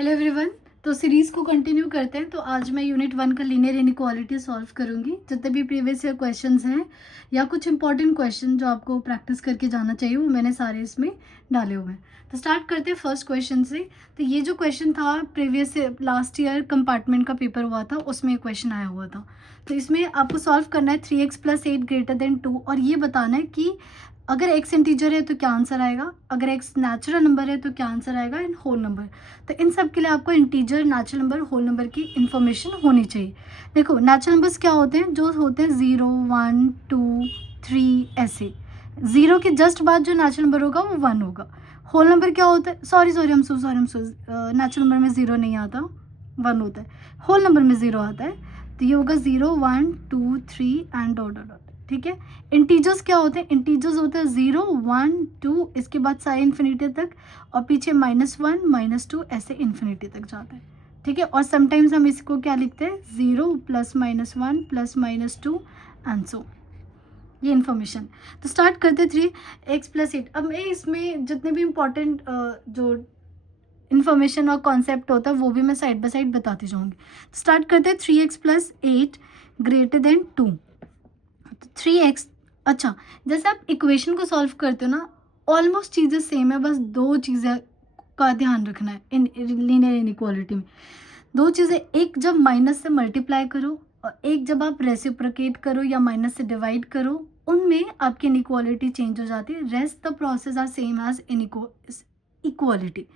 Hello everyone. तो series को continue करते हैं। तो आज मैं यूनिट 1 का लीनियर इनइक्वालिटी सॉल्व करूंगी। जितने भी प्रीवियस ईयर क्वेश्चंस हैं या कुछ इंपॉर्टेंट क्वेश्चन जो आपको प्रैक्टिस करके जाना चाहिए वो मैंने सारे इसमें डाले हुए हैं। तो स्टार्ट करते हैं फर्स्ट क्वेश्चन से। तो ये जो क्वेश्चन था प्रीवियस लास्ट ईयर कंपार्टमेंट का पेपर हुआ था, उसमें क्वेश्चन आया हुआ था। तो इसमें आपको सॉल्व करना है 3x + 8 > 2 और ये बताना है कि अगर x इंटीजर है तो क्या आंसर आएगा, अगर x नेचुरल नंबर है तो क्या आंसर आएगा, एंड होल नंबर। तो इन सब के लिए आपको integer, natural number, whole number की इन्फॉर्मेशन होनी चाहिए। देखो नेचुरल नंबर्स क्या होते हैं, जो होते हैं 0, 1, 2, 3 ऐसे। 0 के जस्ट बाद जो नेचुरल नंबर होगा वो 1 होगा। होल नंबर क्या होता है, सॉरी हम सो नेचुरल नंबर में 0 नहीं आता, 1 होता है। होल नंबर में 0 आता है, तो ये होगा 0, 1, 2, 3 एंड डॉट डॉट। ठीक है। इंटीजर्स क्या होते हैं, इंटीजर्स होते हैं 0, 1, 2, इसके बाद सारे इन्फिनिटी तक, और पीछे -1, -2 ऐसे इन्फिनिटी तक जाता है। ठीक है। और समटाइम्स हम इसको क्या लिखते हैं, 0 + -1 + -2 एंड सो, ये इन्फॉर्मेशन। तो स्टार्ट करते 3x + 8। अब मैं इसमें जितने भी इम्पोर्टेंट जो इन्फॉर्मेशन और कॉन्सेप्ट होता है वो भी मैं साइड बाय साइड बताती जाऊँगी। स्टार्ट करते 3x + 8 > 2। 3x, अच्छा जैसे आप इक्वेशन को सॉल्व करते हो ना, ऑलमोस्ट चीज़ें सेम है, बस दो चीज़ें का ध्यान रखना है इन लीनियर इनइक्वालिटी में। दो चीज़ें, एक जब माइनस से मल्टीप्लाई करो और एक जब आप रेसिप्रोकेट करो या माइनस से डिवाइड करो, उनमें आपकी इनइक्वालिटी चेंज हो जाती है। Rest the process are same as equality.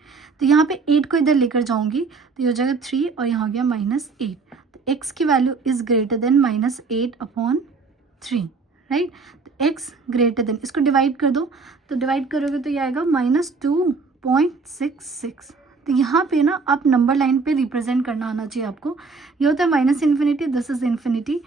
तो यहाँ पे 8 को इधर लेकर जाऊंगी तो ये हो जाएगा 3 और यहाँ हो गया -8। तो x की value is greater then -8/3, right. तो x ग्रेटर देन, इसको डिवाइड कर दो, तो डिवाइड करोगे तो ये आएगा -2.66। तो यहाँ पे ना आप नंबर लाइन पे रिप्रेजेंट करना आना चाहिए आपको। ये होता है -∞, दिस इज इन्फिनिटी।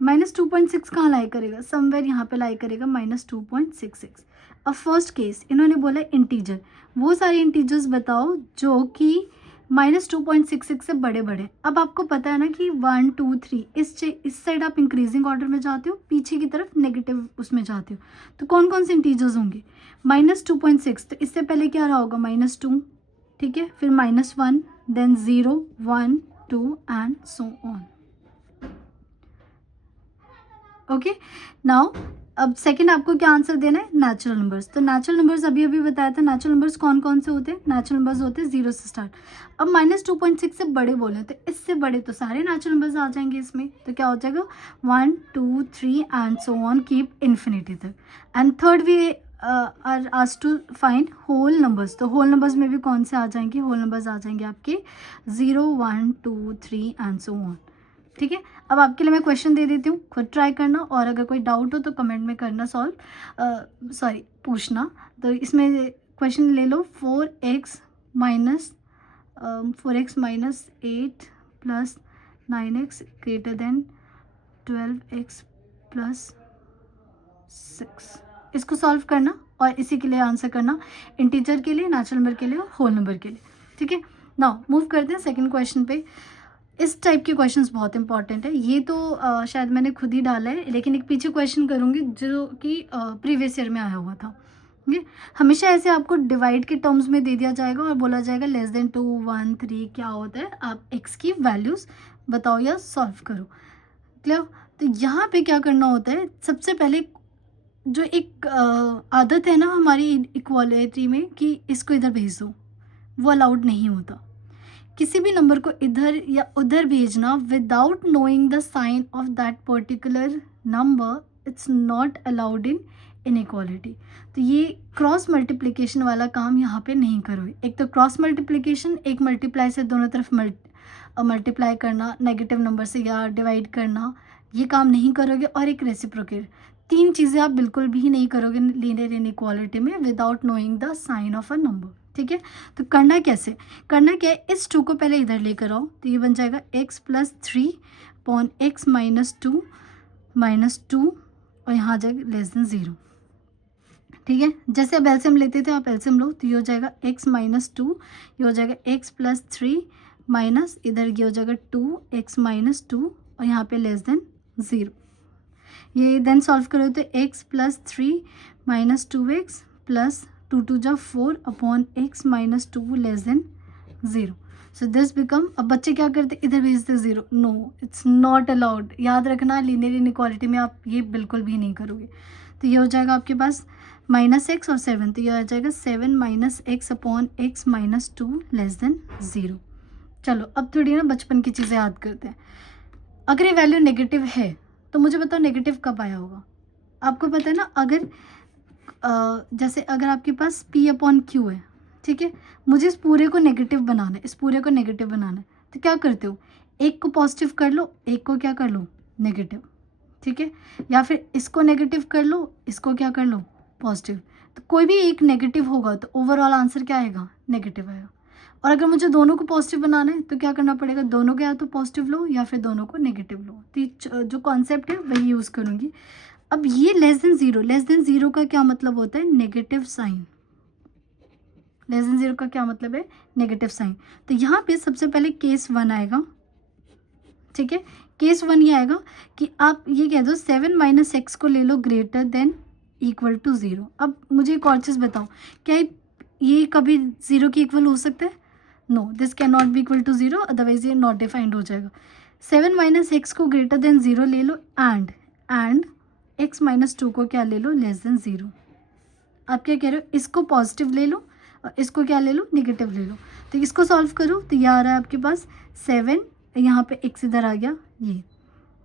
-2.6 कहाँ लाई करेगा, समवेयर यहाँ पे लाई करेगा -2.66। अब फर्स्ट केस इन्होंने बोला इंटीजर, वो सारे इंटीजर्स बताओ जो कि -2.66 से बड़े बड़े। अब आपको पता है ना कि 1, 2, 3 इस साइड आप इंक्रीजिंग ऑर्डर में जाते हो, पीछे की तरफ नेगेटिव उसमें जाते हो। तो कौन कौन से इंटीजर्स होंगे, -2.6, तो इससे पहले क्या रहा होगा, -2, ठीक है, फिर -1, then 0, 1, 2 and so on. Okay. Now अब सेकंड आपको क्या आंसर देना है, नेचुरल नंबर्स। तो नेचुरल नंबर्स अभी अभी बताया था, नेचुरल नंबर्स कौन कौन से होते हैं, नेचुरल नंबर्स होते हैं 0 से स्टार्ट। अब -2.6 से बड़े बोले तो इससे बड़े तो सारे नेचुरल नंबर्स आ जाएंगे इसमें। तो क्या हो जाएगा 1, 2, 3 and so on, keep infinity तक। And third we are asked to find whole numbers. तो होल नंबर्स में भी कौन से आ जाएंगे, होल नंबर्स आ जाएंगे आपके 0, 1, 2, 3 एंड सो ऑन। ठीक है। अब आपके लिए मैं क्वेश्चन दे देती हूँ, खुद ट्राई करना, और अगर कोई डाउट हो तो कमेंट में करना, पूछना। तो इसमें क्वेश्चन ले लो, 4x - 8 + 9x > 12x + 6। इसको सॉल्व करना और इसी के लिए आंसर करना, इंटीजर के लिए, नेचुरल नंबर के लिए और होल नंबर के लिए। ठीक है। नाउ मूव करते हैं सेकंड क्वेश्चन पे। इस टाइप के क्वेश्चंस बहुत इंपॉर्टेंट है। ये तो शायद मैंने खुद ही डाला है, लेकिन एक पीछे क्वेश्चन करूँगी जो कि प्रीवियस ईयर में आया हुआ था। ठीक है। हमेशा ऐसे आपको डिवाइड के टर्म्स में दे दिया जाएगा और बोला जाएगा <2, 1, 3 क्या होता है, आप x की वैल्यूज़ बताओ या सॉल्व करो। क्लियर। तो यहाँ पे क्या करना होता है, सबसे पहले जो एक आदत है ना हमारी इक्वालिटी में कि इसको इधर भेज दो, वो अलाउड नहीं होता। किसी भी नंबर को इधर या उधर भेजना without knowing the sign of that particular number, it's not allowed in inequality. तो ये क्रॉस मल्टीप्लिकेशन वाला काम यहाँ पे नहीं करो। एक तो क्रॉस मल्टीप्लिकेशन, एक मल्टीप्लाई से दोनों तरफ मल्टीप्लाई करना, नेगेटिव नंबर से या डिवाइड करना, ये काम नहीं करोगे। और एक रेसिप्रोकेट, 3 चीज़ें आप बिल्कुल भी नहीं करोगे लीनियर इनइक्वालिटी में without knowing the sign of a number. ठीक है। तो करना कैसे, करना क्या है, इस 2 को पहले इधर लेकर आओ, तो ये बन जाएगा x + 3/x - 2 और यहाँ आ जाएगा <0। ठीक है। जैसे अब एलसीएम लेते थे, आप एलसीएम लो, तो ये हो जाएगा x - 2, ये हो जाएगा x + 3 माइनस इधर ये हो जाएगा 2x - 2 और यहाँ पे <0। ये देन सॉल्व करो तो x + 3 - 2x + 2 × 4/x - 2 <0। So this become, अब बच्चे क्या करते, इधर भेजते 0, नो इट्स नॉट अलाउड। याद रखना लीनियर इनइक्वालिटी में आप ये बिल्कुल भी नहीं करोगे। तो ये हो जाएगा आपके पास -x और 7, तो ये आ जाएगा 7 - x upon x - 2 less then 0। चलो अब थोड़ी ना बचपन की चीज़ें याद करते हैं। अगर ये वैल्यू नेगेटिव है तो मुझे बताओ नेगेटिव कब आया होगा। आपको पता है ना, अगर जैसे अगर आपके पास p अपॉन q है, ठीक है, मुझे इस पूरे को नेगेटिव बनाना है, इस पूरे को नेगेटिव बनाना है, तो क्या करते हो, एक को पॉजिटिव कर लो, एक को क्या कर लो, नेगेटिव, ठीक है, या फिर इसको नेगेटिव कर लो, इसको क्या कर लो, पॉजिटिव। तो कोई भी एक नेगेटिव होगा तो ओवरऑल आंसर क्या आएगा, नेगेटिव आएगा। और अगर मुझे दोनों को पॉजिटिव बनाना है तो क्या करना पड़ेगा, दोनों को या तो पॉजिटिव लो या फिर दोनों को नेगेटिव लो। तो जो कॉन्सेप्ट है वही यूज़ करूँगी। अब ये लेस देन ज़ीरो का क्या मतलब होता है, negative sign. Less than zero का क्या मतलब है, नेगेटिव साइन। तो यहाँ पे सबसे पहले केस 1 आएगा, ठीक है। केस 1 ये आएगा कि आप ये कह दो 7 - x को ले लो ग्रेटर देन इक्वल टू 0। अब मुझे एक और चीज़ बताओ, क्या ये कभी 0 के इक्वल हो सकता है, no, this can not be equal to 0, otherwise ये नॉट डिफाइंड हो जाएगा। 7 - x को ग्रेटर देन 0 ले लो एंड x - 2 को क्या ले लो, लेस देन 0। आप क्या कह रहे हो, इसको पॉजिटिव ले लो और इसको क्या ले लो, नेगेटिव ले लो। तो इसको सॉल्व करो तो ये आ रहा है आपके पास 7, यहाँ पे x इधर आ गया, ये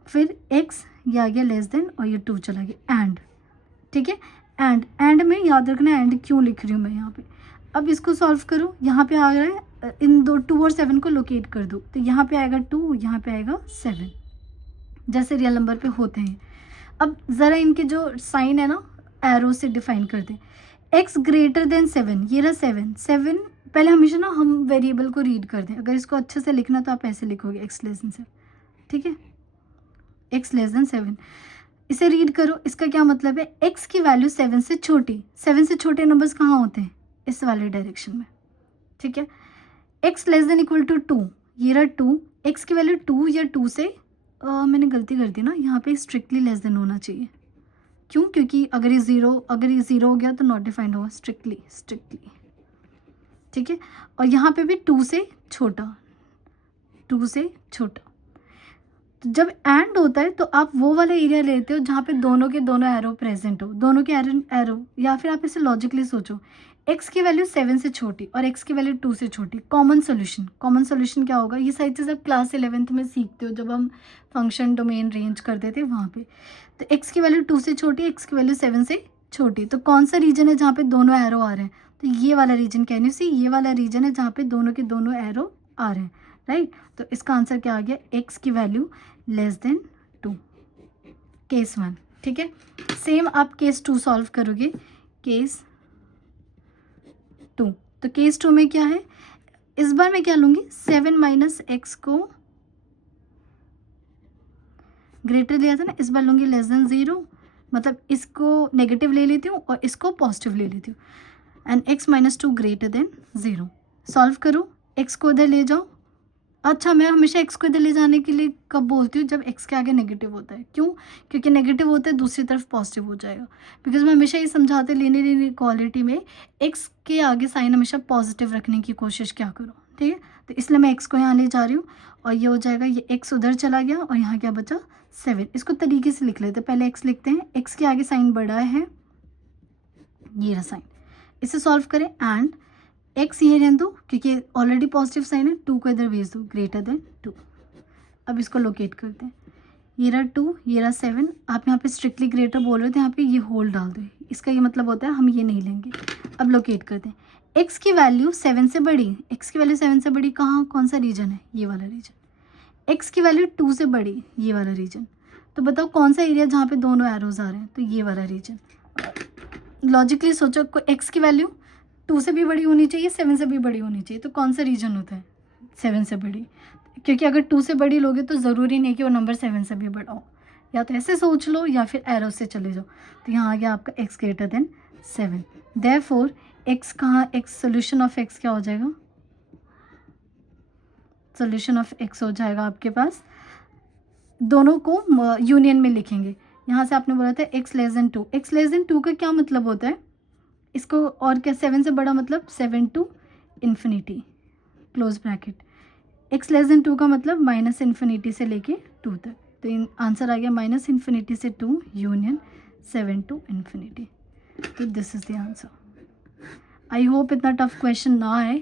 फिर x ये आ गया लेस देन और ये 2 चला गया एंड, ठीक है। एंड में याद रखना एंड क्यों लिख रही हूँ मैं यहाँ पे। अब इसको सॉल्व करो, यहाँ पे आ रहा है इन 2 और 7 को लोकेट कर दो, तो यहाँ पे आएगा 2, यहाँ पे आएगा 7, जैसे रियल नंबर पे होते हैं। अब ज़रा इनके जो साइन है ना, एरो से डिफाइन करते हैं। x ग्रेटर देन 7, ये रहा 7, पहले हमेशा ना हम वेरिएबल को रीड करते हैं। अगर इसको अच्छे से लिखना तो आप ऐसे लिखोगे, x लेस देन 7, ठीक है, x लेस देन 7, इसे रीड करो। इसका क्या मतलब है, x की वैल्यू 7 से छोटी, 7 से छोटे नंबर्स कहाँ होते हैं, इस वाले डायरेक्शन में, ठीक है। x less than equal to 2, ये रहा 2, x की वैल्यू 2 या 2 से मैंने गलती कर दी ना, यहाँ पे स्ट्रिक्टली लेस देन होना चाहिए। क्यों, क्योंकि अगर ये ज़ीरो हो गया तो नॉट डिफाइंड होगा, स्ट्रिक्टली, ठीक है। और यहाँ पे भी 2 से छोटा, 2 से छोटा। तो जब एंड होता है तो आप वो वाला एरिया लेते हो जहाँ पे दोनों के दोनों एरो प्रेजेंट हो, दोनों के एरो, या फिर आप इसे लॉजिकली सोचो, x की वैल्यू 7 से छोटी और x की वैल्यू 2 से छोटी। कॉमन सोल्यूशन क्या होगा, ये सारी चीज़ आप क्लास 11th में सीखते हो, जब हम फंक्शन डोमेन रेंज करते थे वहाँ पे। तो x की वैल्यू 2 से छोटी, x की वैल्यू 7 से छोटी, तो कौन सा रीजन है जहाँ पे दोनों एरो आ रहे हैं, तो ये वाला रीजन, कैन यू सी, ये वाला रीजन है जहाँ पे दोनों के दोनों एरो आ रहे हैं, राइट। तो इसका आंसर क्या आ गया, x की वैल्यू लेस देन 2, केस 1, ठीक है। सेम आप केस 2 सॉल्व करोगे, केस 2। तो केस 2 में क्या है, इस बार मैं क्या लूँगी, 7 - x को ग्रेटर लिया था ना, इस बार लूँगी लेस देन 0, मतलब इसको नेगेटिव ले लेती हूँ और इसको पॉजिटिव ले लेती हूँ, and x - 2 greater than 0। Solve करो, x को इधर ले जाओ। अच्छा, मैं हमेशा x को इधर ले जाने के लिए कब बोलती हूँ, जब x के आगे नेगेटिव होता है। क्यों, क्योंकि नेगेटिव होता है दूसरी तरफ पॉजिटिव हो जाएगा। बिकॉज मैं हमेशा ये समझाते लीनियर इनइक्वालिटी में x के आगे साइन हमेशा पॉजिटिव रखने की कोशिश क्या करो, ठीक है। तो इसलिए मैं x को यहाँ ले जा रही हूँ और ये हो जाएगा, ये x उधर चला गया और यहाँ क्या बचा, 7। इसको तरीके से लिख लेते हैं, पहले x लिखते हैं, x के आगे साइन बड़ा है, ये रहा साइन, इसे सॉल्व करें एंड x ये रहने दो क्योंकि ऑलरेडी पॉजिटिव साइन है, 2 को इधर भेज दो, ग्रेटर देन 2। अब इसको लोकेट करते हैं, ये रहा 2, ये रहा 7। आप यहाँ पे स्ट्रिक्टली ग्रेटर बोल रहे थे, यहाँ पे ये होल डाल दो, इसका ये मतलब होता है हम ये नहीं लेंगे। अब लोकेट करते हैं, x की वैल्यू 7 से बड़ी, x की वैल्यू 7 से बड़ी कहाँ, कौन सा रीजन है, ये वाला रीजन। x की वैल्यू 2 से बड़ी, ये वाला रीजन। तो बताओ कौन सा एरिया जहाँ पे दोनों एरोज आ रहे हैं, तो ये वाला रीजन। लॉजिकली सोचो, x की वैल्यू 2 से भी बड़ी होनी चाहिए, 7 से भी बड़ी होनी चाहिए, तो कौन सा रीजन होता है, 7 से बड़ी। क्योंकि अगर 2 से बड़ी लोगे तो ज़रूरी नहीं कि वो नंबर 7 से भी बड़ा हो, या तो ऐसे सोच लो या फिर एरो से चले जाओ। तो यहाँ आ गया आपका x greater than 7, therefore x कहाँ, x सोल्यूशन ऑफ x क्या हो जाएगा, सोल्यूशन ऑफ x हो जाएगा आपके पास, दोनों को यूनियन में लिखेंगे। यहाँ से आपने बोला था x less than 2, x less than 2 का क्या मतलब होता है, इसको और क्या, 7 से बड़ा मतलब 7 to infinity, close bracket. x less than 2 का मतलब माइनस इन्फिनिटी से लेके 2 तक, तो आंसर आ गया माइनस इन्फिनिटी से 2 यूनियन 7 टू इन्फिनिटी। तो this is the answer. I hope इतना टफ क्वेश्चन ना आए,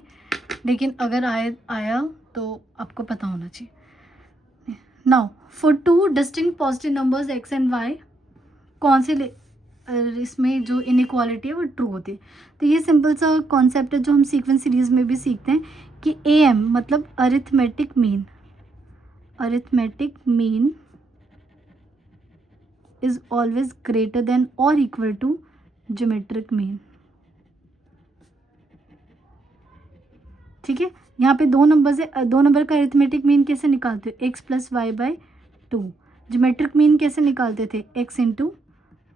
लेकिन अगर आया तो आपको पता होना चाहिए। Now for 2 distinct positive numbers x and y, कौन से इसमें जो इनइक्वालिटी है वो ट्रू होती है। तो ये सिंपल सा कॉन्सेप्ट है जो हम सीक्वेंस सीरीज में भी सीखते हैं कि AM मतलब arithmetic mean, arithmetic mean is always greater than और इक्वल टू ज्योमेट्रिक मीन। ठीक है, यहाँ पे 2 नंबर से 2 नंबर का अरिथमेटिक मीन कैसे निकालते हो, x plus y by 2। Geometric mean कैसे निकालते थे, x इंटू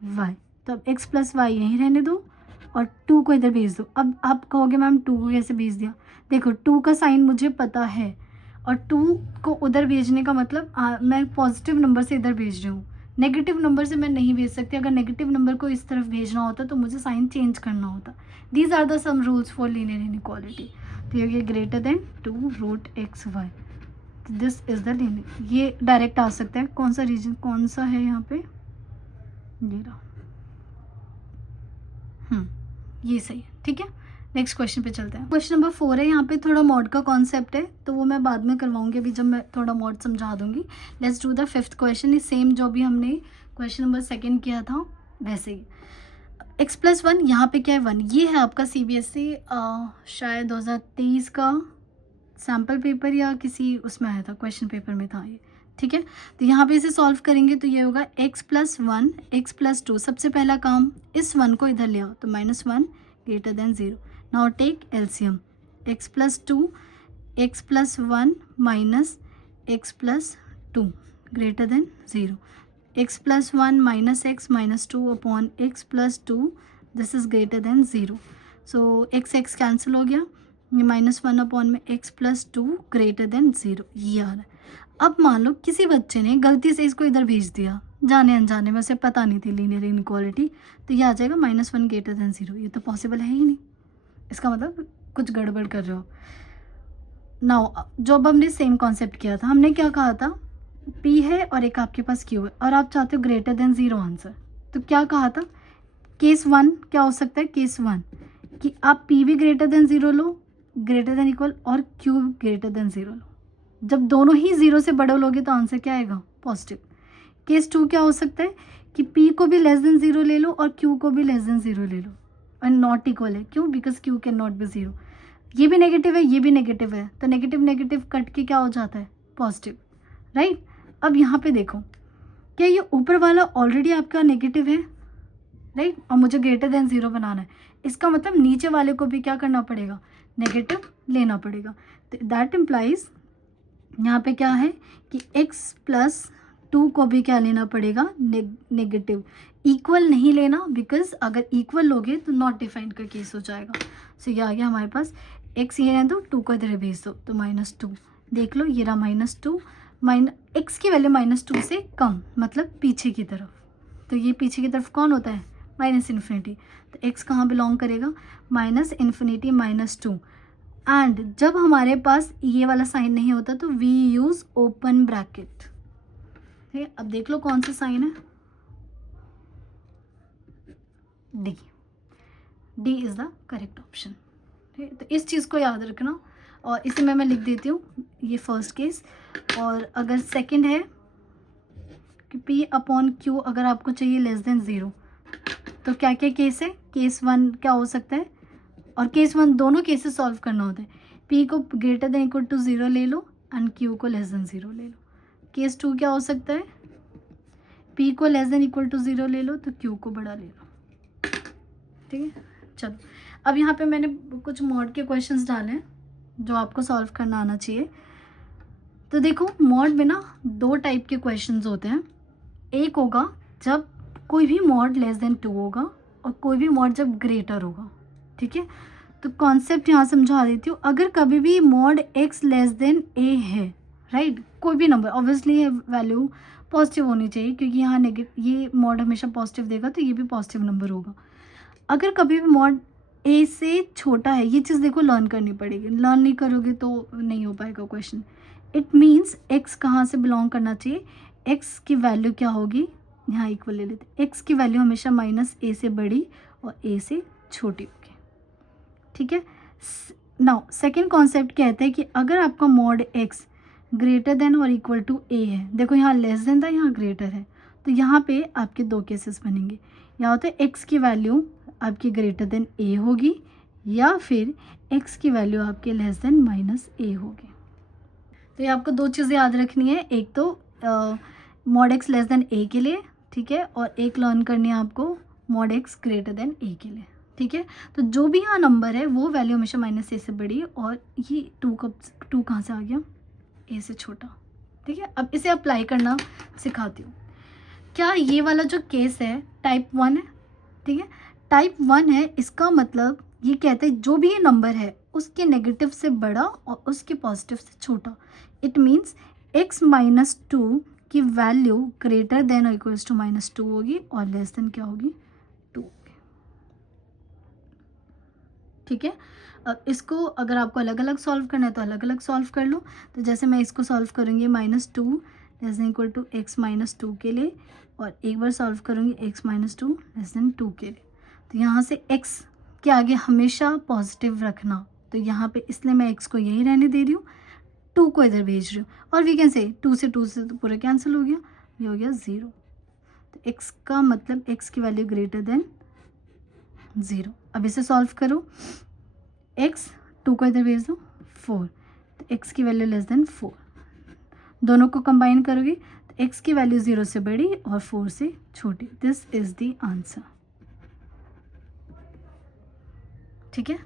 वाई। तो अब x प्लस वाई यहीं रहने दो और 2 को इधर भेज दो। अब आप कहोगे मैम 2 को कैसे भेज दिया, देखो 2 का साइन मुझे पता है और 2 को उधर भेजने का मतलब मैं पॉजिटिव नंबर से इधर भेज रही हूँ, नेगेटिव नंबर से मैं नहीं भेज सकती। अगर नेगेटिव नंबर को इस तरफ भेजना होता तो मुझे साइन चेंज करना होता। These are the some rules for linear inequality. तो ये greater than 2 root x y, this is the linear. ये डायरेक्ट आ सकता है, कौन सा रीजन कौन सा है यहाँ पे, ये रहा। ये सही है। ठीक है, नेक्स्ट क्वेश्चन पे चलते हैं। क्वेश्चन नंबर 4 है, यहाँ पे थोड़ा मॉड का कॉन्सेप्ट है तो वो मैं बाद में करवाऊंगी, अभी जब मैं थोड़ा मॉड समझा दूंगी। Let's do the 5th question. ये सेम जो भी हमने क्वेश्चन नंबर 2 किया था वैसे ही। x प्लस 1, यहाँ पे क्या है 1, ये है आपका CBSE शायद 2023 का सैम्पल पेपर या किसी उसमें आया था, क्वेश्चन पेपर में था ये। ठीक है, तो यहाँ पे इसे सॉल्व करेंगे तो ये होगा x प्लस 1 x प्लस 2। सबसे पहला काम इस 1 को इधर ले आओ तो -1 greater than 0। Now take LCM, x plus 2 x plus 1 minus x plus 2 greater than 0। x plus 1 minus x minus 2 upon x plus 2, this is greater than 0। So x cancel हो गया, ये -1 अपॉन में x प्लस 2 ग्रेटर देन 0, ये आ रहा है। अब मान लो किसी बच्चे ने गलती से इसको इधर भेज दिया, जाने अनजाने में, उसे पता नहीं थी लीनियर इनइक्वालिटी, तो ये आ जाएगा -1 ग्रेटर देन 0। ये तो पॉसिबल है ही नहीं, इसका मतलब कुछ गड़बड़ कर रहे हो। नाउ जो अब हमने सेम कॉन्सेप्ट किया था, हमने क्या कहा था, P है और एक आपके पास Q है और आप चाहते हो ग्रेटर देन 0 आंसर। तो क्या कहा था, केस 1 क्या हो सकता है, केस 1 कि आप P भी ग्रेटर देन 0 लो, ग्रेटर देन इक्वल, और Q ग्रेटर देन 0 लो। जब दोनों ही 0 से बड़े लोगे तो आंसर क्या आएगा, पॉजिटिव। केस 2 क्या हो सकता है कि P को भी लेस देन 0 ले लो और Q को भी लेस देन 0 ले लो और नॉट इक्वल है, क्यों, because Q can not B 0। ये भी नेगेटिव है, ये भी नेगेटिव है, तो नेगेटिव नेगेटिव कट के क्या हो जाता है, पॉजिटिव, राइट। अब यहाँ पे देखो, क्या ये ऊपर वाला ऑलरेडी आपका नेगेटिव है, राइट, और मुझे ग्रेटर देन 0 बनाना है, इसका मतलब नीचे वाले को भी क्या करना पड़ेगा, नेगेटिव लेना पड़ेगा। तो दैट इम्प्लाइज यहाँ पे क्या है कि x प्लस 2 को भी क्या लेना पड़ेगा, नेगेटिव। इक्वल नहीं लेना, बिकॉज अगर इक्वल लोगे तो नॉट डिफाइंड का केस हो जाएगा। सो ये आ गया हमारे पास, x ये रहने दो, 2 को इधर भेज दो तो -2, देख लो ये रहा -2, x की वैल्यू -2 से कम, मतलब पीछे की तरफ। तो ये पीछे की तरफ कौन होता है, -इन्फिनिटी। तो x कहाँ बिलोंग करेगा, -इन्फिनिटी -2। एंड जब हमारे पास ये वाला साइन नहीं होता तो वी यूज ओपन ब्रैकेट। ठीक है, अब देख लो कौन सा साइन है, D, D is the correct option. ठीक है, तो इस चीज़ को याद रखना और इसे मैं लिख देती हूँ, ये फर्स्ट केस। और अगर सेकंड है कि P अपॉन Q अगर आपको चाहिए लेस देन 0, तो क्या क्या केस है, केस 1 क्या हो सकता है, और केस 1 दोनों केसेस सॉल्व करना होता है। P को ग्रेटर देन इक्वल टू 0 ले लो एंड Q को लेस देन 0 ले लो। केस 2 क्या हो सकता है, P को लेस देन इक्वल टू 0 ले लो तो Q को बड़ा ले लो। ठीक है, चलो अब यहाँ पे मैंने कुछ मॉड के क्वेश्चंस डाले हैं जो आपको सॉल्व करना आना चाहिए। तो देखो मॉड में ना 2 टाइप के क्वेश्चंस होते हैं। एक होगा जब कोई भी मॉड लेस देन 2 होगा और कोई भी मॉड जब ग्रेटर होगा। ठीक है, तो कॉन्सेप्ट यहाँ समझा देती हूँ। अगर कभी भी mod x less than a है, राइट, कोई भी नंबर, ऑब्वियसली वैल्यू पॉजिटिव होनी चाहिए क्योंकि यहाँ ये मॉड हमेशा पॉजिटिव देगा तो ये भी पॉजिटिव नंबर होगा। अगर कभी भी मॉड ए से छोटा है, ये चीज़ देखो लर्न करनी पड़ेगी, लर्न नहीं करोगे तो नहीं हो पाएगा क्वेश्चन। इट मीन्स एक्स कहाँ से बिलोंग करना चाहिए, एक्स की वैल्यू क्या होगी, यहाँ इक्वल ले लेते, एक्स की वैल्यू हमेशा माइनस ए से बड़ी और ए से छोटी होगी, ठीक है। नाउ सेकेंड कॉन्सेप्ट कहते हैं कि अगर आपका मॉड एक्स ग्रेटर देन और इक्वल टू ए है, देखो यहाँ लेस देन था, यहाँ ग्रेटर है, तो यहाँ पे आपके दो केसेस बनेंगे, या होता है एक्स की वैल्यू आपकी ग्रेटर देन ए होगी या फिर एक्स की वैल्यू आपके लेस देन माइनस ए होगी। तो ये आपको दो चीज़ें याद रखनी है, एक तो मॉड एक्स लेस देन ए के लिए, ठीक है, और एक लर्न करनी है आपको मॉड एक्स ग्रेटर देन ए के लिए, ठीक है। तो जो भी यहाँ नंबर है वो वैल्यू हमेशा माइनस ए से बड़ी, और ये टू कहाँ से आ गया, ए से छोटा, ठीक है। अब इसे अप्लाई करना सिखाती हूँ। क्या ये वाला जो केस है टाइप 1 है, ठीक है, टाइप 1 है, इसका मतलब ये कहते हैं जो भी ये नंबर है उसके नेगेटिव से बड़ा और उसके पॉजिटिव से छोटा। इट मीन्स x माइनस 2 की वैल्यू ग्रेटर देन और इक्वल्स टू माइनस 2 होगी और लेस देन क्या होगी, 2 होगी, ठीक है। अब इसको अगर आपको अलग अलग सॉल्व करना है तो अलग अलग सॉल्व कर लो। तो जैसे मैं इसको सॉल्व करूँगी -2 less than equal to x minus 2 के लिए, और एक बार सॉल्व करूँगी x माइनस 2 लेस देन 2 के लिए। तो यहाँ से x के आगे हमेशा पॉजिटिव रखना, तो यहाँ पे इसलिए मैं x को यही रहने दे रही हूँ, 2 को इधर भेज रही हूँ, और वी कैन से 2 से तो पूरा कैंसिल हो गया, ये हो गया 0। तो x का मतलब x की वैल्यू ग्रेटर देन 0। अब इसे सॉल्व करो, x 2 को इधर भेज दो 4, तो x की वैल्यू लेस देन 4, दोनों को कंबाइन करोगे तो x की वैल्यू 0 से बड़ी और 4 से छोटी। दिस इज द आंसर, ठीक है।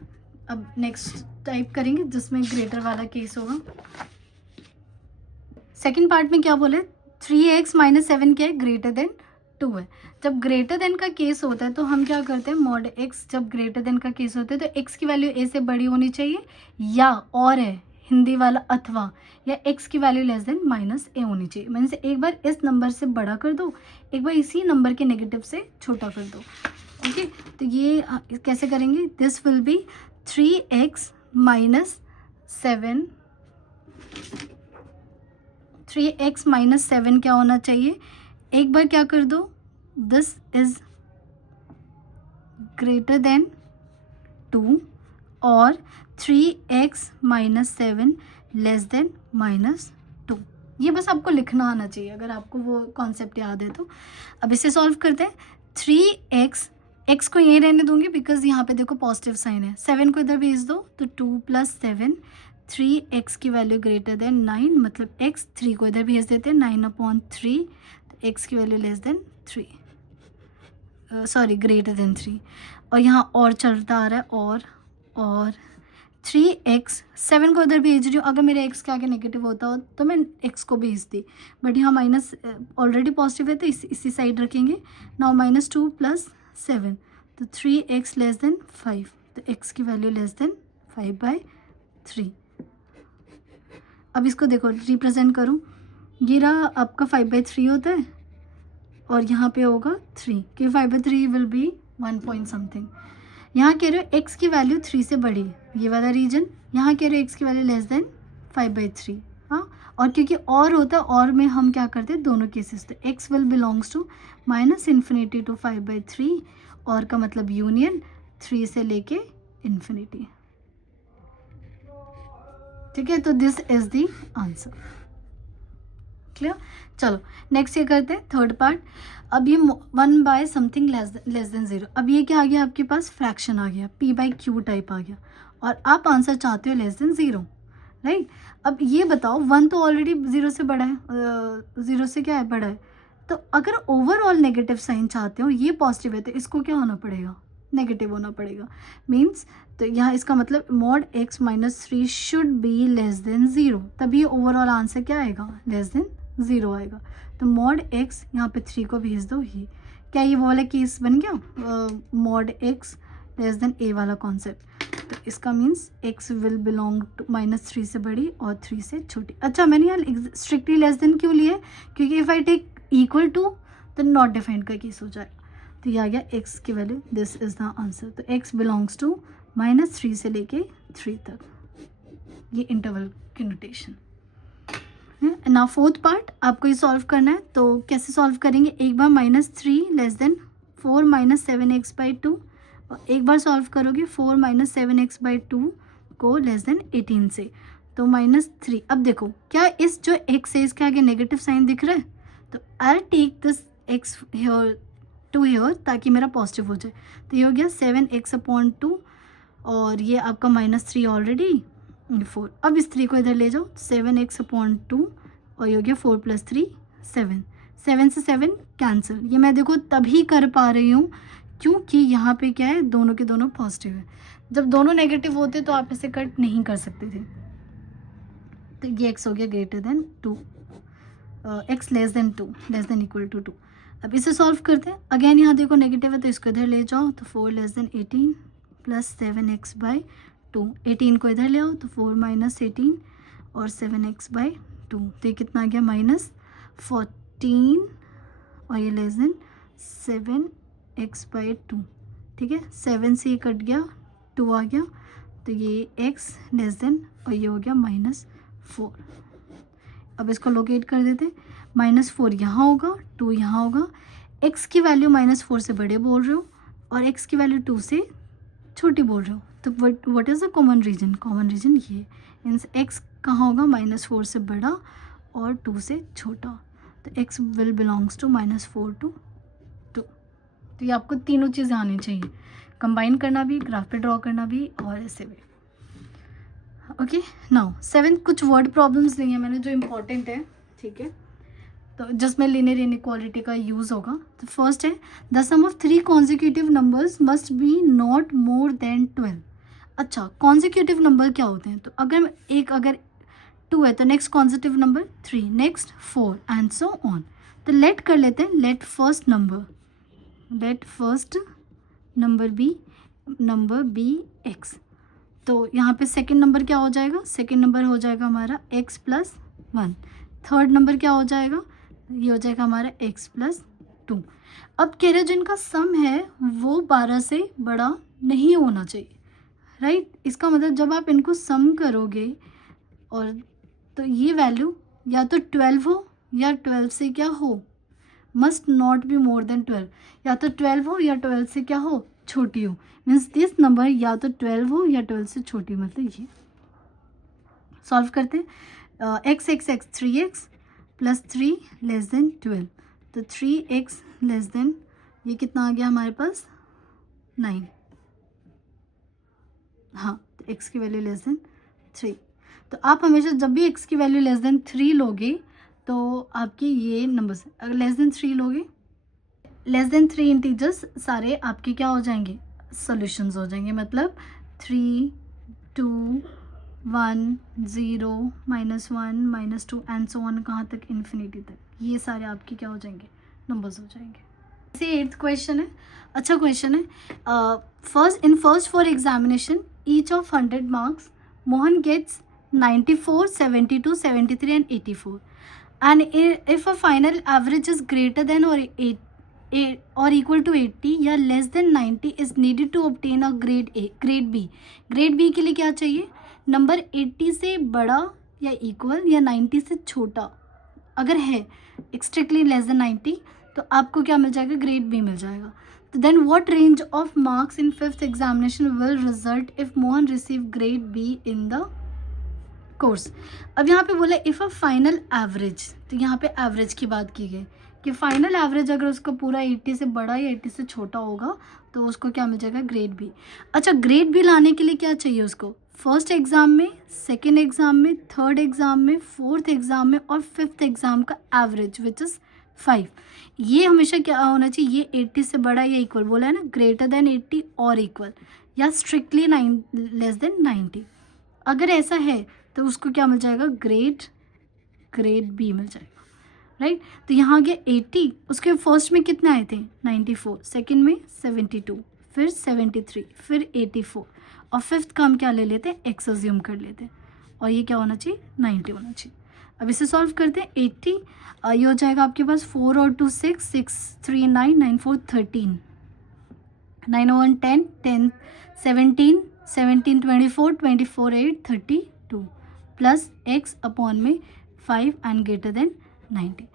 अब नेक्स्ट टाइप करेंगे जिसमें ग्रेटर वाला केस होगा। सेकंड पार्ट में क्या बोले, 3x माइनस 7 क्या है, ग्रेटर देन 2 है। जब ग्रेटर देन का केस होता है तो हम क्या करते हैं, मॉड x जब ग्रेटर देन का केस होता है तो x की वैल्यू a से बड़ी होनी चाहिए, या और है हिंदी वाला अथवा, या x की value less than minus a होनी चाहिए। मैंने से एक बार इस नंबर से बड़ा कर दो, एक बार इसी नंबर के नेगेटिव से छोटा कर दो, ओके। तो ये कैसे करेंगे, this will be 3x minus 7, 3x minus 7 क्या होना चाहिए, एक बार क्या कर दो, दिस इज ग्रेटर देन 2 और 3x minus 7 less than minus 2। ये बस आपको लिखना आना चाहिए अगर आपको वो कॉन्सेप्ट याद है तो। अब इसे सॉल्व करते हैं, 3x, x को यहीं रहने दूंगी बिकॉज यहाँ पे देखो पॉजिटिव साइन है, 7 को इधर भेज दो तो 2 प्लस 7, 3x की वैल्यू ग्रेटर देन 9, मतलब x 3 को इधर भेज देते हैं 9/3, तो x की value less than 3, sorry greater than 3, और यहाँ और चलता आ रहा है, और 3x 7 को इधर भेज रही हूँ, अगर मेरे x के आगे नेगेटिव होता हो तो मैं x को भेज दी, बट यहाँ माइनस ऑलरेडी पॉजिटिव है तो इसी साइड रखेंगे। नाउ -2 प्लस 7, तो 3x लेस देन 5, तो x की वैल्यू लेस देन 5/3। अब इसको देखो रिप्रेजेंट करूँ, ये रहा आपका 5/3 होता है और यहाँ पे होगा 3, कि 5/3 विल बी 1 पॉइंट समथिंग। यहाँ कह रहे हो x की वैल्यू 3 से बड़ी, ये वाला रीजन, यहाँ कह रहे हो x की वैल्यू लेस देन 5/3, हाँ। और क्योंकि और होता है, और में हम क्या करते हैं दोनों केसेस, तो x will belongs to -∞ to 5/3, और का मतलब यूनियन 3 से लेके इन्फिनिटी, ठीक है। तो this is the answer, clear. चलो नेक्स्ट ये करते हैं थर्ड पार्ट। अब ये 1/समथिंग लेस देन 0, अब ये क्या आ गया आपके पास, फ्रैक्शन आ गया, p/q टाइप आ गया, और आप आंसर चाहते हो लेस देन 0, राइट। अब ये बताओ 1 तो ऑलरेडी 0 से बड़ा है, 0 से क्या है बड़ा है, तो अगर ओवरऑल नेगेटिव साइन चाहते हो, ये पॉजिटिव है तो इसको क्या होना पड़ेगा, नेगेटिव होना पड़ेगा, मीन्स तो यहाँ इसका मतलब mod x minus 3 should be less than 0, तभी ओवरऑल आंसर क्या आएगा, लेस देन 0 आएगा। तो मॉड x यहाँ पे 3 को भेज दो, ही क्या ये वो वाला केस बन गया, mod x less than a वाला कॉन्सेप्ट। तो इसका means x will belong to -3 से बड़ी और 3 से छोटी। अच्छा मैंने यहाँ स्ट्रिक्टली लेस देन क्यों लिया है, क्योंकि if I take equal to तो नॉट डिफाइंड का केस हो जाएगा। तो ये आ गया x की value, this is the answer. तो x बिलोंग्स टू -3 से लेके 3 तक, ये इंटरवल की नोटेशन है ना। फोर्थ पार्ट आपको ये सॉल्व करना है, तो कैसे सॉल्व करेंगे, एक बार -3 लेस देन 4 - 7x/2, और एक बार सॉल्व करोगे 4 - 7x/2 को लेस देन 18 से, तो -3। अब देखो क्या इस जो x है इसके आगे नेगेटिव साइन दिख रहा है, तो I take this x here to here ताकि मेरा पॉजिटिव हो जाए। तो ये हो गया 7x/2, और ये आपका -3 ऑलरेडी 4। अब इस 3 को इधर ले जाओ, 7x/2, और ये हो गया 4 + 3 7, 7 से 7 कैंसिल। ये मैं देखो तभी कर पा रही हूँ क्योंकि यहाँ पे क्या है, दोनों के दोनों पॉजिटिव है। जब दोनों नेगेटिव होते तो आप इसे कट नहीं कर सकते थे। तो ये x हो गया greater than 2, x less than 2, less than equal to 2। अब इसे सॉल्व करते हैं। अगेन यहाँ देखो नेगेटिव है तो इसको इधर ले जाओ, तो 4 लेस देन 18 प्लस 7x/2, 18 को इधर ले आओ तो 4 - 18 और 7x/2, तो ये कितना आ गया -14, और ये लेस देन 7x/2, ठीक है। 7 से ये कट गया, 2 आ गया, तो ये x लेस देन, और ये हो गया -4। अब इसको लोकेट कर देते, -4 यहाँ होगा, 2 यहाँ होगा। x की वैल्यू -4 से बड़े बोल रहे हो और x की वैल्यू 2 से छोटी बोल रहे हो, तो what is the common region, common region ये मीन्स x कहाँ होगा, -4 से बड़ा और 2 से छोटा, तो x will belongs to -4 to 2। तो ये आपको तीनों चीज़ें आनी चाहिए, कंबाइन करना भी, ग्राफ पे ड्रॉ करना भी, और ऐसे भी। ओके, नाउ 7 कुछ वर्ड प्रॉब्लम्स ली हैं मैंने जो इम्पोर्टेंट है, ठीक है, तो जिसमें लीनियर इनइक्वालिटी का यूज़ होगा। तो फर्स्ट है, the sum of 3 consecutive numbers must be not more than 12। अच्छा, कॉन्जिक्यूटिव नंबर क्या होते हैं, तो अगर 2 है तो next consecutive number 3, next 4 and so on. तो लेट कर लेते हैं, let first number be x। तो यहाँ पे सेकंड नंबर क्या हो जाएगा, सेकंड नंबर हो जाएगा हमारा x + 1। थर्ड नंबर क्या हो जाएगा, ये हो जाएगा हमारा x + 2। अब कह रहे जिनका सम है वो 12 से बड़ा नहीं होना चाहिए, राइट। इसका मतलब जब आप इनको सम करोगे और तो ये वैल्यू या तो 12 हो या 12 से क्या हो, must not be more than 12, या तो 12 हो या 12 से क्या हो, छोटी हो। मीन्स दिस नंबर या तो 12 हो या 12 से छोटी, मतलब ये। सॉल्व करते हैं, x 3x + 3 लेस देन 12, तो 3x लेस देन, ये कितना आ गया हमारे पास 9, हाँ, तो x की वैल्यू लेस देन 3। तो आप हमेशा जब भी x की वैल्यू लेस देन 3 लोगे तो आपके ये नंबर्स, अगर लेस देन 3 लोगे, लेस देन 3 इंटीजर्स सारे आपके क्या हो जाएंगे, सॉल्यूशंस हो जाएंगे। मतलब 3, 2, 1, 0, -1, -2 एंड सो ऑन, कहाँ तक, इन्फिनिटी तक, ये सारे आपके क्या हो जाएंगे, नंबर्स हो जाएंगे। इसे 8th क्वेश्चन है, अच्छा क्वेश्चन है। First for examination each of 100 marks Mohan gets 94, 72, 73 and 84, and if a final average is greater than or equal to 80 या less than 90 is needed to obtain a grade A, grade B। grade B के लिए क्या चाहिए, number 80 से बड़ा या equal या 90 से छोटा अगर है, एक्स्ट्रिक्टली लेस देन 90, तो आपको क्या मिल जाएगा, ग्रेड बी मिल जाएगा। तो then what range of marks in 5th examination will result if Mohan receive grade B in the course. अब यहाँ पे बोला इफ़ अ फाइनल एवरेज, तो यहाँ पे एवरेज की बात की गई कि फाइनल एवरेज अगर उसका पूरा 80 से बड़ा या 80 से छोटा होगा तो उसको क्या मिल जाएगा, ग्रेड बी। अच्छा, ग्रेड बी लाने के लिए क्या चाहिए उसको, फर्स्ट एग्ज़ाम में, सेकेंड एग्ज़ाम में, थर्ड एग्ज़ाम में, फोर्थ एग्ज़ाम में और 5th एग्ज़ाम का एवरेज विच इज़ 5। ये हमेशा क्या होना चाहिए, ये 80 से बड़ा या इक्वल बोला है ना, ग्रेटर देन 80 और इक्वल, या स्ट्रिक्टली लेस देन 90। अगर ऐसा है तो उसको क्या मिल जाएगा, ग्रेड बी मिल जाएगा, राइट। तो यहाँ गया 80, उसके फर्स्ट में कितने आए थे 94, सेकंड में 72, फिर 73, फिर 84, और 5th का हम क्या ले लेते हैं, एक्स अज्यूम कर लेते हैं, और ये क्या होना चाहिए, 90 होना चाहिए। अब इसे सॉल्व करते हैं, 80 ये हो जाएगा आपके पास 4 और 2 6, 6 3 9, 9 4 13, 9 1 10, 10 17, 17 24, 24 8 32 प्लस x अपॉन में 5 एंड ग्रेटर देन 90।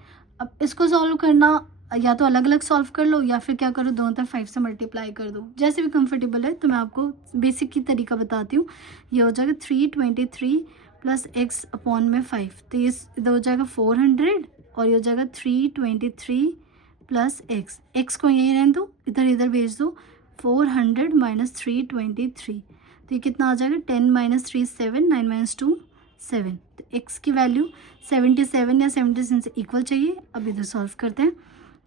अब इसको सॉल्व करना या तो अलग अलग सॉल्व कर लो या फिर क्या करो, दोनों तरफ 5 से मल्टीप्लाई कर दो, जैसे भी कंफर्टेबल है। तो मैं आपको बेसिक की तरीका बताती हूँ। ये हो जाएगा 323 प्लस x अपॉन में 5, तो ये इधर हो जाएगा 400 और ये हो जाएगा 323 प्लस x को यहीं रहने दो, इधर इधर भेज दो। 400 माइनस 323, तो ये कितना आ जाएगा 10 माइनस 3 7, 9 माइनस 2 7। तो x की वैल्यू 77 या 76 से इक्वल चाहिए। अब इधर सॉल्व करते हैं,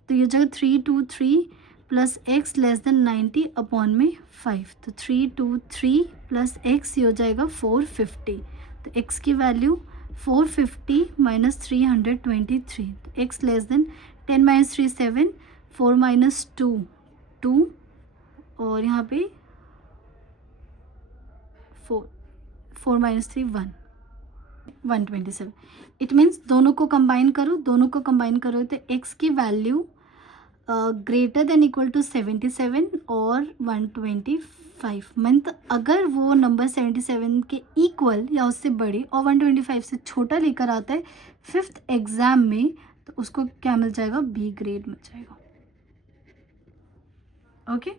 तो ये हो जाएगा 323 plus x less then 90 upon में 5, तो 323 प्लस x ये हो जाएगा 450। तो x की वैल्यू 450 माइनस 323, तो x less then 10 minus 3 7, 4 minus 2 2 और यहाँ पे 4 माइनस 3 1, 127। इट मीन्स दोनों को कंबाइन करो, दोनों को कंबाइन करो तो x की value greater than equal to 77 और 125। मीन्स अगर वो नंबर 77 के इक्वल या उससे बड़े और 125 से छोटा लेकर आता है 5th एग्जाम में, तो उसको क्या मिल जाएगा, बी ग्रेड मिल जाएगा। Okay,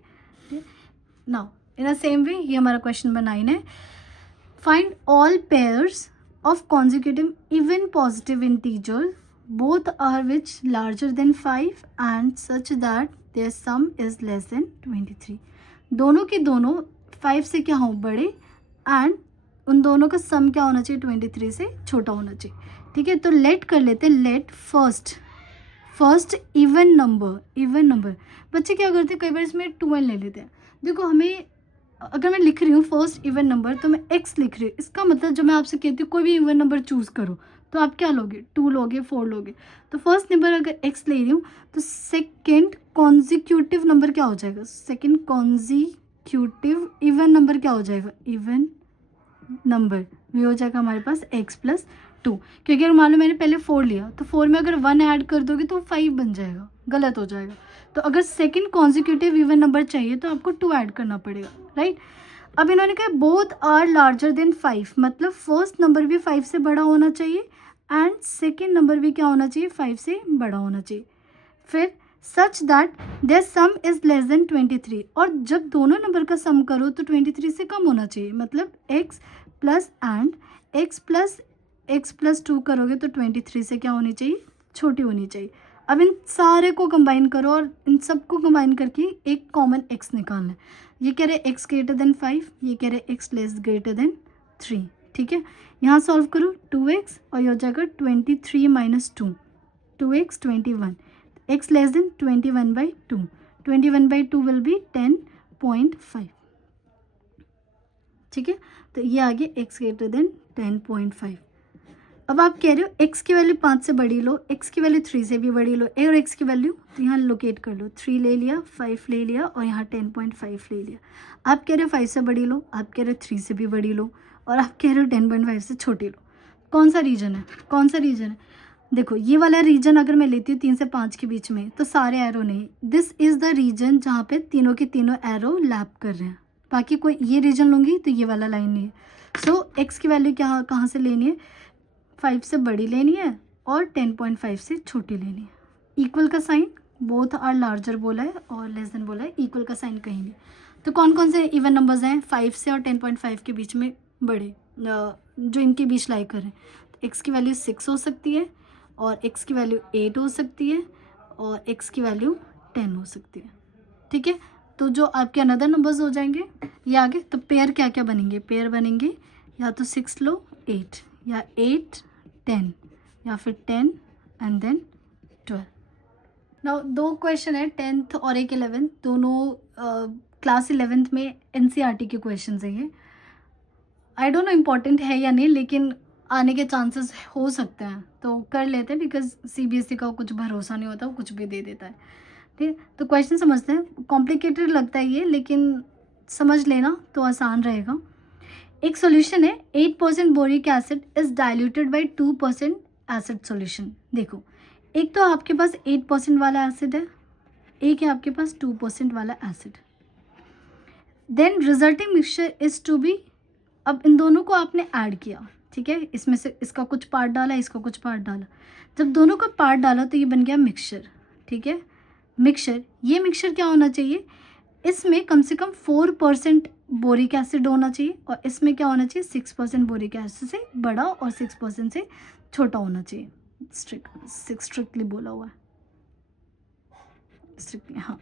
now in a same way ये हमारा क्वेश्चन नंबर 9 है। Find all pairs of consecutive even positive integer both are which larger than 5 and such that their sum is less than 23। दोनों के दोनों 5 से क्या हो, बड़े, एंड उन दोनों का सम क्या होना चाहिए, 23 से छोटा होना चाहिए। ठीक है, तो लेट कर लेते हैं, लेट फर्स्ट इवन नंबर। बच्चे क्या करते हैं, कई बार इसमें 2n ले लेते हैं। देखो हमें, अगर मैं लिख रही हूँ फर्स्ट इवन नंबर तो मैं x लिख रही हूँ, इसका मतलब जब मैं आपसे कहती हूँ कोई भी इवन नंबर चूज़ करो तो आप क्या लोगे, 2 लोगे, 4 लोगे। तो फर्स्ट नंबर अगर x ले रही हूँ तो सेकंड कॉन्जिक्यूटिव नंबर क्या हो जाएगा, सेकंड कॉन्जिक्यूटिव इवन नंबर क्या हो जाएगा, इवन नंबर ये हो जाएगा हमारे पास x प्लस 2। क्योंकि अगर मान लो मैंने पहले 4 लिया तो 4 में अगर 1 ऐड कर दोगे तो 5 बन जाएगा, गलत हो जाएगा। तो अगर सेकंड कॉन्जिक्यूटिव इवन नंबर चाहिए तो आपको 2 ऐड करना पड़ेगा, राइट। अब इन्होंने कहा बोथ आर लार्जर देन 5, मतलब फर्स्ट नंबर भी 5 से बड़ा होना चाहिए एंड सेकेंड नंबर भी क्या होना चाहिए, 5 से बड़ा होना चाहिए। फिर such that their sum is less than 23, और जब दोनों नंबर का सम करो तो 23 से कम होना चाहिए, मतलब x plus and x plus 2 करोगे तो 23 से क्या होनी चाहिए, छोटी होनी चाहिए। अब इन सारे को कंबाइन करो और इन सबको कंबाइन करके एक कॉमन x निकालना है। ये कह रहे x ग्रेटर देन 5, ये कह रहे x लेस ग्रेटर देन 3। ठीक है, यहाँ सॉल्व करो 2x और ये हो जाएगा 23 minus 2, 2x 21, x less then 21/2, 21/2 will be 10.5। ठीक है, तो ये आ गया x ग्रेटर देन 10.5। अब आप कह रहे हो x की वैल्यू 5 से बड़ी लो, x की वैल्यू 3 से भी बड़ी लो, और x की वैल्यू तो यहाँ लोकेट कर लो, 3 ले लिया, 5 ले लिया और यहाँ 10.5 ले लिया। आप कह रहे हो 5 से बड़ी लो, आप कह रहे हो 3 से भी बड़ी लो, और आप कह रहे हो 10.5 से छोटी लो। कौन सा रीजन है, देखो ये वाला रीजन अगर मैं लेती हूँ 3 से 5 के बीच में तो सारे एरो नहीं, दिस इज़ द रीजन जहाँ पे तीनों के तीनों एरो लैप कर रहे हैं। बाकी कोई ये रीजन लूँगी तो ये वाला लाइन नहीं है। सो x की वैल्यू क्या कहाँ से लेनी है, 5 से बड़ी लेनी है और 10.5 से छोटी लेनी है। इक्वल का साइन, बोथ आर लार्जर बोला है और लेस देन बोला है, इक्वल का साइन कहीं नहीं। तो कौन कौन से इवन नंबर्स हैं 5 से और 10.5 के बीच में बड़े, जो इनके बीच लाई कर रहे हैं। तो x की वैल्यू 6 हो सकती है और x की वैल्यू 8 हो सकती है और x की वैल्यू 10 हो सकती है। ठीक है, तो जो आपके अनदर नंबर्स हो जाएंगे ये आगे, तो पेयर क्या क्या बनेंगे, पेयर बनेंगे या तो 6 लो 8, या 8 10, या फिर 10 एंड देन 12। नाउ 2 क्वेश्चन है 10th और एक 11th, दोनों क्लास 11th में NCERT के क्वेश्चन है। ये आई डोंट नो इम्पॉर्टेंट है या नहीं, लेकिन आने के चांसेस हो सकते हैं तो कर लेते हैं, बिकॉज CBSE का कुछ भरोसा नहीं होता, वो कुछ भी दे देता है। ठीक है, तो क्वेश्चन समझते हैं। कॉम्प्लिकेटेड लगता है ये, लेकिन समझ लेना तो आसान रहेगा। एक सॉल्यूशन है 8% boric acid is diluted by 2% acid solution. देखो एक तो आपके पास 8% वाला एसिड है, एक है आपके पास 2% वाला acid. Then resulting mixture is to be, अब इन दोनों को आपने ऐड किया, ठीक है, इसमें से इसका कुछ पार्ट डाला, इसका कुछ पार्ट डाला, जब दोनों का पार्ट डाला तो ये बन गया मिक्सचर, ठीक है। मिक्सचर, ये मिक्सचर क्या होना चाहिए, इसमें कम से कम 4% बोरिक एसिड होना चाहिए और इसमें क्या होना चाहिए 6% बोरिक एसिड से बड़ा और 6% से छोटा होना चाहिए। स्ट्रिक्टली बोला हुआ है, स्ट्रिक्टली, हाँ,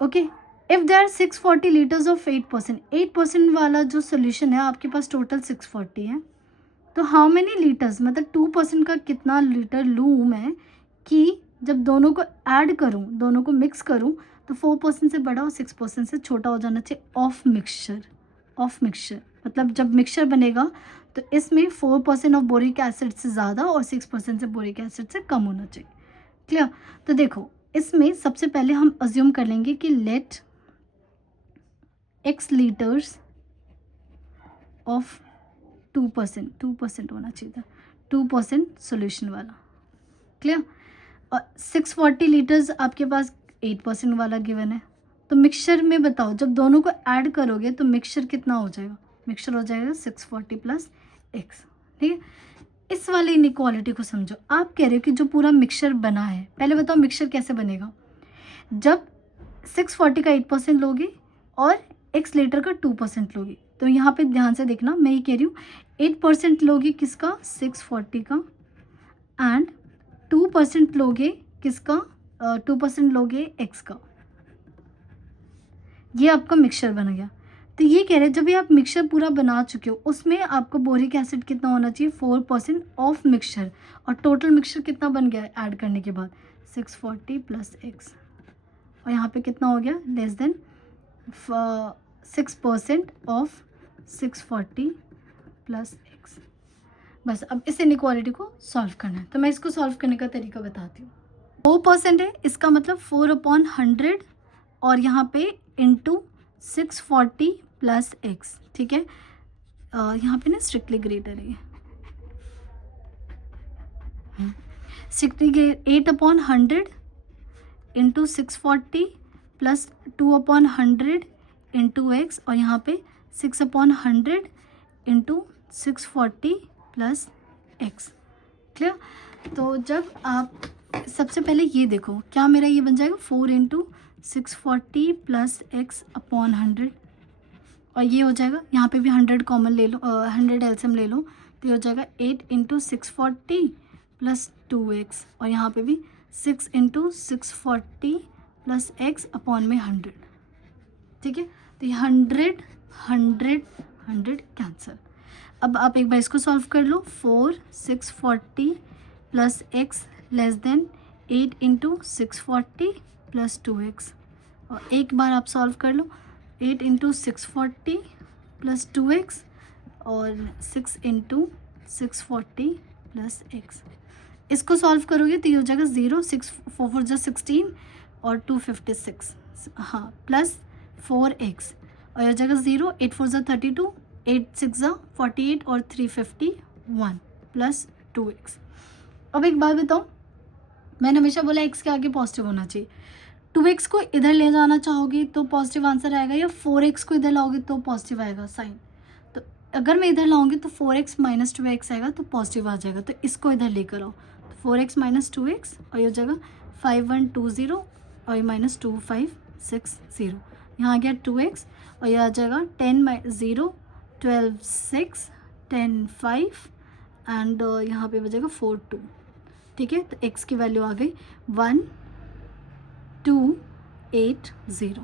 okay. If there 640 litres of 8% वाला जो सोल्यूशन है आपके पास टोटल 640 है, तो हाउ मेनी लीटर्स, मतलब 2% का कितना लीटर लूँ मैं कि जब दोनों को ऐड करूँ, दोनों को मिक्स करूँ तो 4% से बड़ा और 6% से छोटा हो जाना चाहिए ऑफ मिक्सचर। मतलब जब मिक्सचर बनेगा तो इसमें 4% ऑफ बोरिक एसिड से ज़्यादा और 6% से बोरिक एसिड से कम होना चाहिए। क्लियर। तो देखो इसमें सबसे पहले हम अज्यूम कर लेंगे कि लेट x लीटर्स ऑफ 2% होना चाहिए था, 2% सोल्यूशन वाला। क्लियर। और 640 लीटर्स आपके पास 8% वाला गिवन है, तो मिक्सचर में बताओ जब दोनों को ऐड करोगे तो मिक्सचर कितना हो जाएगा, मिक्सचर हो जाएगा 640 प्लस x, ठीक है। इस वाले इनइक्वालिटी को समझो, आप कह रहे हो कि जो पूरा मिक्सचर बना है, पहले बताओ मिक्सचर कैसे बनेगा, जब 640 का 8% लोगे और x लीटर का 2% लोगे, तो यहाँ पे ध्यान से देखना, मैं ये कह रही हूँ 8% लोगे किसका 640 का एंड 2% लोगे किसका 2% लोगे x का, ये आपका मिक्सचर बन गया। तो ये कह रहे हैं जब ये आप मिक्सचर पूरा बना चुके हो उसमें आपको बोरिक एसिड कितना होना चाहिए 4% ऑफ मिक्सचर, और टोटल मिक्सचर कितना बन गया ऐड करने के बाद 640 प्लस x, और यहाँ पे कितना हो गया less than 6% of 640 plus x। बस अब इस इनइक्वालिटी को सॉल्व करना है, तो मैं इसको सॉल्व करने का तरीका बताती हूँ। 4% है, इसका मतलब 4/100 और यहाँ पे इंटू 640 प्लस x, ठीक है। यहाँ पे ना स्ट्रिक्टली ग्रेटर है, 8/100 इंटू 640 प्लस 2/100 इंटू x, और यहाँ पे 6/100 इंटू 640 प्लस x। क्लियर। तो जब आप सबसे पहले ये देखो क्या मेरा ये बन जाएगा 4 इंटू 640 प्लस x अपॉन 100, और ये हो जाएगा, यहाँ पे भी 100 कॉमन ले लो, 100 एलसीएम ले लो, तो ये हो जाएगा 8 इंटू 640 प्लस 2x, और यहाँ पे भी 6 इंटू 640 प्लस x अपॉन में 100, ठीक है। तो ये 100 कैंसिल। अब आप एक बार इसको सॉल्व कर लो, 4 640 plus x less then 8 into 640 plus 2x, और एक बार आप सॉल्व कर लो 8 इंटू 640 प्लस 2x और 6 इंटू 640 प्लस x। इसको सॉल्व करोगे तो ये हो जाएगा 0, 6 4 4 16 और 256, हाँ, प्लस 4x, और ये हो जाएगा 0, 8 4 32, 8 6 48 और 351 प्लस 2x। अब एक बात बताओ, मैंने हमेशा बोला x के आगे पॉजिटिव होना चाहिए, 2x को इधर ले जाना चाहोगे तो पॉजिटिव आंसर आएगा, या 4x को इधर लाओगे तो पॉजिटिव आएगा साइन। तो अगर मैं इधर लाऊंगी तो 4x माइनस 2x आएगा तो पॉजिटिव आ जाएगा, तो इसको इधर लेकर आओ, तो 4x माइनस 2x और ये हो जाएगा 5120 और ये माइनस 2560, यहाँ आ गया 2x और ये आ जाएगा 10 0 12 6 10 5 एंड यहाँ पे बचेगा 4 2, ठीक है। तो x की वैल्यू आ गई 1280।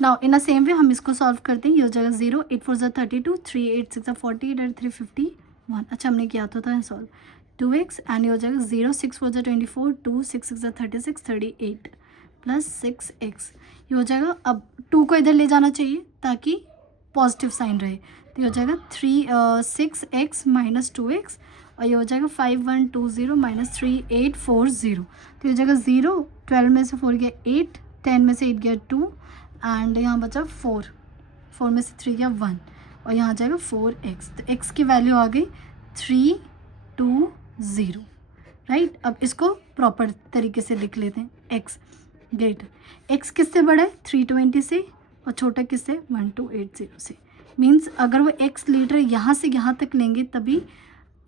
Now in a same way हम इसको सॉल्व करते हैं, ये हो जाएगा 0 8 4 32 3 8 6 48 और 351। अच्छा हमने किया तो था सॉल्व 2x एंड ये हो जाएगा 0 6 4 24 2 6 6 36 38 प्लस 6x, ये हो जाएगा। अब 2 को इधर ले जाना चाहिए ताकि पॉजिटिव साइन रहे, तो ये हो जाएगा 6x माइनस 2x और ये हो जाएगा 5120 माइनस 3840, तो ये हो जाएगा 0, 12 में से 4 गया 8, 10 में से 8 गया 2 एंड यहाँ बचा 4 में से 3 गया 1 और यहाँ आ जाएगा 4x। तो x की वैल्यू आ गई 320, राइट। अब इसको प्रॉपर तरीके से लिख लेते हैं, x ग्रेटर, x किससे बड़ा है 320 से, और छोटा किससे 1280 से। मीन्स अगर वो x लीटर यहाँ से यहाँ तक लेंगे तभी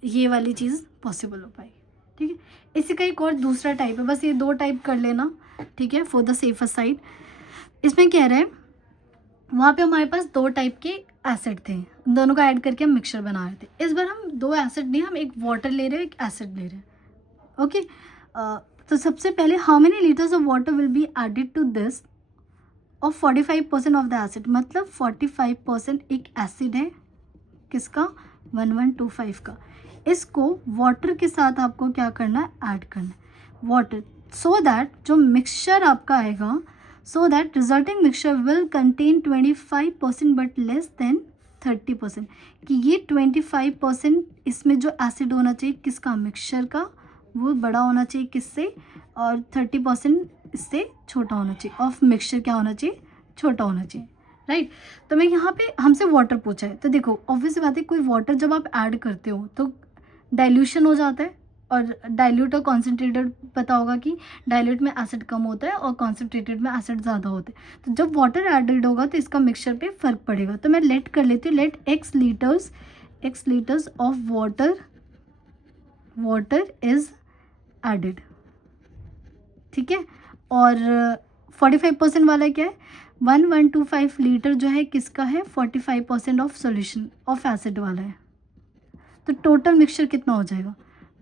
ये वाली चीज़ पॉसिबल हो पाएगी। ठीक है, इसी का एक और दूसरा टाइप है, बस ये 2 टाइप कर लेना, ठीक है, फॉर द सेफर साइड। इसमें कह रहे हैं वहाँ पे हमारे पास 2 टाइप के एसिड थे, दोनों का ऐड करके हम मिक्सचर बना रहे थे। इस बार हम 2 एसिड नहीं, हम एक वाटर ले रहे हैं, एक एसिड ले रहे हैं। ओके, तो सबसे पहले how many litres of water will be added to this of 45% of the acid, मतलब 45% एक एसिड है किसका 1125 का। इसको वाटर के साथ आपको क्या करना है, ऐड करना है वाटर, सो दैट जो मिक्सचर आपका आएगा, so that resulting mixture will contain 25% but less than 30%, कि ये 25% इसमें जो एसिड होना चाहिए किसका, मिक्सचर का, वो बड़ा होना चाहिए किससे, और 30% इससे छोटा होना चाहिए, ऑफ मिक्सचर क्या होना चाहिए, छोटा होना चाहिए, राइट। तो मैं यहाँ पे हमसे वाटर पूछा है, तो देखो ऑब्वियस बात है कोई वाटर जब आप ऐड करते हो तो डाइल्यूशन हो जाता है, और डाइल्यूट और कॉन्सेंट्रेटेड पता होगा कि डाइल्यूट में एसिड कम होता है और कॉन्सेंट्रेटेड में एसिड ज़्यादा होता है। तो जब वाटर एडेड होगा तो इसका मिक्सचर पे फ़र्क पड़ेगा। तो मैं लेट कर लेती हूँ, let x litres of water is added, ठीक है। और 45% वाला क्या है, 1125 लीटर जो है किसका है, 45% ऑफ सोल्यूशन ऑफ एसिड वाला है। तो टोटल मिक्सचर कितना हो जाएगा,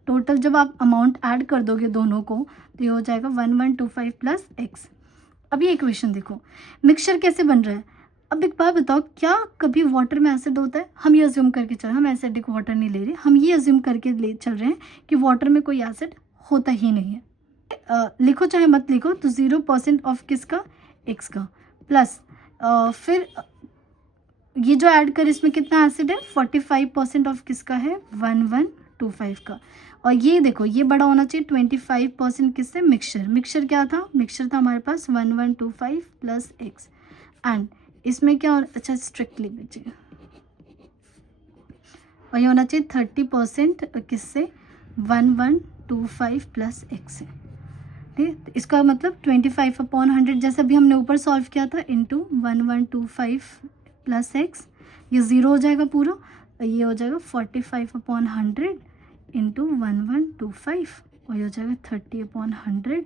टोटल जब आप अमाउंट ऐड कर दोगे दोनों को तो ये हो जाएगा 1125 प्लस x। अब ये इक्वेशन देखो, मिक्सचर कैसे बन रहा है। अब एक बात बताओ, क्या कभी वाटर में एसिड होता है, हम ये अज्यूम करके चल रहे हैं, हम एसिडिक वाटर नहीं ले रहे, हम ये अज्यूम करके ले चल रहे हैं कि वाटर में कोई एसिड होता ही नहीं है। लिखो चाहे मत लिखो, तो 0% ऑफ किसका, x का, प्लस फिर ये जो ऐड कर इसमें कितना एसिड है, 45% ऑफ किसका है, 1125 का। और ये देखो ये बड़ा होना चाहिए 25% किससे, मिक्सचर क्या था, मिक्सचर था हमारे पास 1125 प्लस x, एंड इसमें क्या अच्छा स्ट्रिक्टली बचेगा, और ये होना चाहिए 30% किससे, 1125 प्लस x से, ठीक है। इसका मतलब 25/100 जैसे अभी हमने ऊपर सॉल्व किया था, इंटू 1125 प्लस x, ये 0 हो जाएगा पूरा, ये हो जाएगा 45/100 इंटू 1125, और ये हो जाएगा 30/100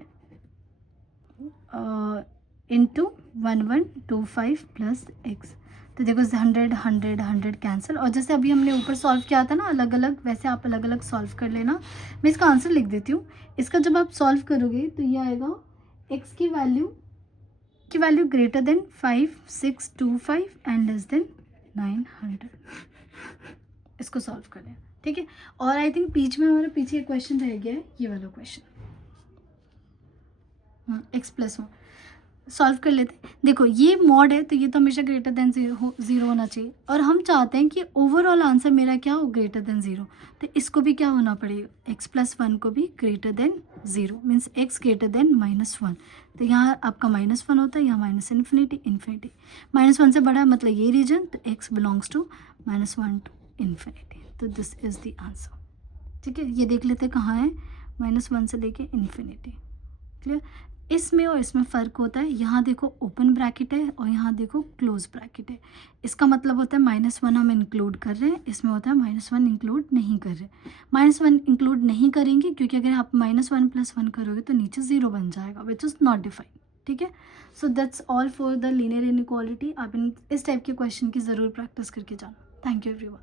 इंटू 1125 प्लस x। तो देखो 100 कैंसिल, और जैसे अभी हमने ऊपर सॉल्व किया था ना अलग अलग, वैसे आप अलग अलग सॉल्व कर लेना। मैं इसका आंसर लिख देती हूँ। इसका जब आप सॉल्व करोगे तो ये आएगा x की value greater then 5625 and less than 900। इसको सॉल्व कर लें, ठीक है। और आई थिंक बीच में हमारा पीछे क्वेश्चन रह गया है, ये वाला क्वेश्चन, x+1 सॉल्व कर लेते हैं। देखो ये मॉड है तो ये तो हमेशा ग्रेटर देन 0 होना चाहिए, और हम चाहते हैं कि ओवरऑल आंसर मेरा क्या हो, ग्रेटर देन 0। तो इसको भी क्या होना पड़ेगा, x+1 को भी greater than 0, means x greater than -1। तो यहाँ आपका -1 होता है, यहाँ माइनस इन्फिनिटी, -1 से बड़ा मतलब ये रीजन, तो x belongs to -1 to infinity. तो दिस इज़ द आंसर, ठीक है। ये देख लेते हैं कहाँ है, -1 से लेके इन्फिनिटी, क्लियर। इसमें और इसमें फ़र्क होता है, यहाँ देखो ओपन ब्रैकेट है और यहाँ देखो क्लोज ब्रैकेट है। इसका मतलब होता है -1 हम इंक्लूड कर रहे हैं, इसमें होता है -1 इंक्लूड नहीं कर रहे। -1 इंक्लूड नहीं करेंगे क्योंकि अगर आप -1 + 1 करोगे तो नीचे 0 बन जाएगा, विच इज़ नॉट डिफाइंड, ठीक है। So that's all for the linear inequality. आप इस टाइप के क्वेश्चन की ज़रूर प्रैक्टिस करके जाना। Thank you everyone.